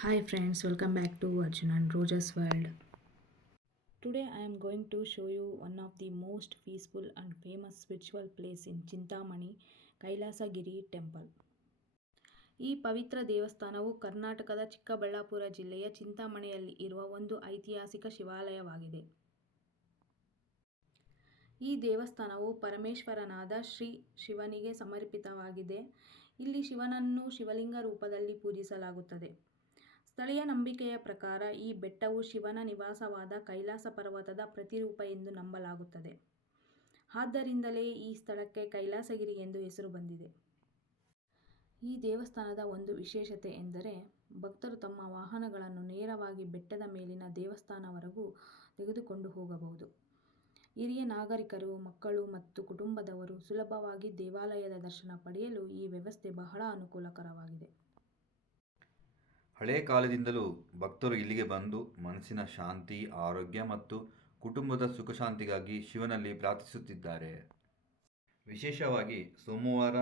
Hi friends, welcome back to Arjun and Roja's World. Today I am going to show you one of the most peaceful and famous spiritual place in Chintamani, Kailasagiri Temple. ಈ ಪವಿತ್ರ ದೇವಸ್ಥಾನವು ಕರ್ನಾಟಕದ ಚಿಕ್ಕಬಳ್ಳಾಪುರ ಜಿಲ್ಲೆಯ ಚಿಂತಾಮಣಿಯಲ್ಲಿ ಇರುವ ಒಂದು ಐತಿಹಾಸಿಕ ಶಿವಾಲಯವಾಗಿದೆ. ಈ ದೇವಸ್ಥಾನವು ಪರಮೇಶ್ವರನಾದ ಶ್ರೀ ಶಿವನಿಗೆ ಸಮರ್ಪಿತವಾಗಿದೆ. ಇಲ್ಲಿ ಶಿವನನ್ನು ಶಿವಲಿಂಗ ರೂಪದಲ್ಲಿ ಪೂಜಿಸಲಾಗುತ್ತದೆ. ಸ್ಥಳೀಯ ನಂಬಿಕೆಯ ಪ್ರಕಾರ ಈ ಬೆಟ್ಟವು ಶಿವನ ನಿವಾಸವಾದ ಕೈಲಾಸ ಪರ್ವತದ ಪ್ರತಿರೂಪ ಎಂದು ನಂಬಲಾಗುತ್ತದೆ. ಆದ್ದರಿಂದಲೇ ಈ ಸ್ಥಳಕ್ಕೆ ಕೈಲಾಸಗಿರಿ ಎಂದು ಹೆಸರು ಬಂದಿದೆ. ಈ ದೇವಸ್ಥಾನದ ಒಂದು ವಿಶೇಷತೆ ಎಂದರೆ ಭಕ್ತರು ತಮ್ಮ ವಾಹನಗಳನ್ನು ನೇರವಾಗಿ ಬೆಟ್ಟದ ಮೇಲಿನ ದೇವಸ್ಥಾನವರೆಗೂ ತೆಗೆದುಕೊಂಡು ಹೋಗಬಹುದು. ಹಿರಿಯ ನಾಗರಿಕರು, ಮಕ್ಕಳು ಮತ್ತು ಕುಟುಂಬದವರು ಸುಲಭವಾಗಿ ದೇವಾಲಯದ ದರ್ಶನ ಪಡೆಯಲು ಈ ವ್ಯವಸ್ಥೆ ಬಹಳ ಅನುಕೂಲಕರವಾಗಿದೆ. ಹಳೆ ಕಾಲದಿಂದಲೂ ಭಕ್ತರು ಇಲ್ಲಿಗೆ ಬಂದು ಮನಸ್ಸಿನ ಶಾಂತಿ, ಆರೋಗ್ಯ ಮತ್ತು ಕುಟುಂಬದ ಸುಖಶಾಂತಿಗಾಗಿ ಶಿವನಲ್ಲಿ ಪ್ರಾರ್ಥಿಸುತ್ತಿದ್ದಾರೆ. ವಿಶೇಷವಾಗಿ ಸೋಮವಾರ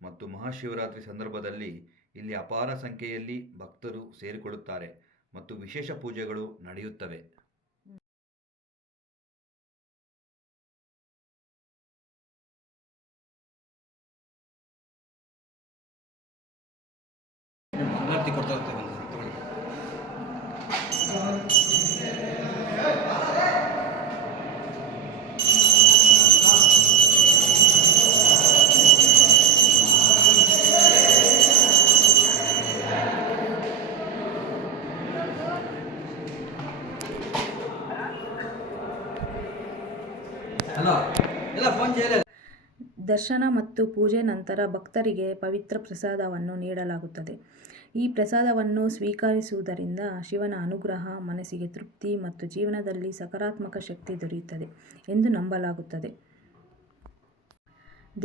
ಮತ್ತು ಮಹಾಶಿವರಾತ್ರಿ ಸಂದರ್ಭದಲ್ಲಿ ಇಲ್ಲಿ ಅಪಾರ ಸಂಖ್ಯೆಯಲ್ಲಿ ಭಕ್ತರು ಸೇರಿಕೊಳ್ಳುತ್ತಾರೆ ಮತ್ತು ವಿಶೇಷ ಪೂಜೆಗಳು ನಡೆಯುತ್ತವೆ. ದರ್ಶನ ಮತ್ತು ಪೂಜೆ ನಂತರ ಭಕ್ತರಿಗೆ ಪವಿತ್ರ ಪ್ರಸಾದವನ್ನು ನೀಡಲಾಗುತ್ತದೆ. ಈ ಪ್ರಸಾದವನ್ನು ಸ್ವೀಕರಿಸುವುದರಿಂದ ಶಿವನ ಅನುಗ್ರಹ, ಮನಸ್ಸಿಗೆ ತೃಪ್ತಿ ಮತ್ತು ಜೀವನದಲ್ಲಿ ಸಕಾರಾತ್ಮಕ ಶಕ್ತಿ ದೊರೆಯುತ್ತದೆ ಎಂದು ನಂಬಲಾಗುತ್ತದೆ.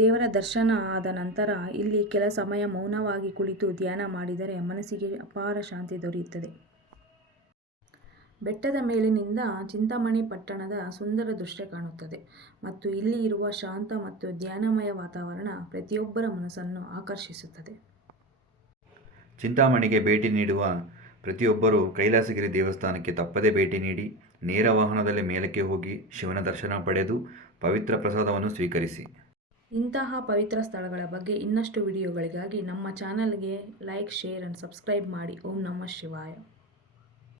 ದೇವರ ದರ್ಶನ ಆದ ನಂತರ ಇಲ್ಲಿ ಕೆಲ ಸಮಯ ಮೌನವಾಗಿ ಕುಳಿತು ಧ್ಯಾನ ಮಾಡಿದರೆ ಮನಸ್ಸಿಗೆ ಅಪಾರ ಶಾಂತಿ ದೊರೆಯುತ್ತದೆ. ಬೆಟ್ಟದ ಮೇಲಿನಿಂದ ಚಿಂತಾಮಣಿ ಪಟ್ಟಣದ ಸುಂದರ ದೃಶ್ಯ ಕಾಣುತ್ತದೆ ಮತ್ತು ಇಲ್ಲಿ ಇರುವ ಶಾಂತ ಮತ್ತು ಧ್ಯಾನಮಯ ವಾತಾವರಣ ಪ್ರತಿಯೊಬ್ಬರ ಮನಸ್ಸನ್ನು ಆಕರ್ಷಿಸುತ್ತದೆ. ಚಿಂತಾಮಣಿಗೆ ಭೇಟಿ ನೀಡುವ ಪ್ರತಿಯೊಬ್ಬರೂ ಕೈಲಾಸಗಿರಿ ದೇವಸ್ಥಾನಕ್ಕೆ ತಪ್ಪದೇ ಭೇಟಿ ನೀಡಿ ನೇರ ವಾಹನದಲ್ಲಿ ಮೇಲಕ್ಕೆ ಹೋಗಿ ಶಿವನ ದರ್ಶನ ಪಡೆದು ಪವಿತ್ರ ಪ್ರಸಾದವನ್ನು ಸ್ವೀಕರಿಸಿ. ಇಂತಹ ಪವಿತ್ರ ಸ್ಥಳಗಳ ಬಗ್ಗೆ ಇನ್ನಷ್ಟು ವಿಡಿಯೋಗಳಿಗಾಗಿ ನಮ್ಮ ಚಾನಲ್ಗೆ ಲೈಕ್, ಶೇರ್ ಅಂಡ್ ಸಬ್ಸ್ಕ್ರೈಬ್ ಮಾಡಿ. ಓಂ ನಮಃ ಶಿವಾಯ.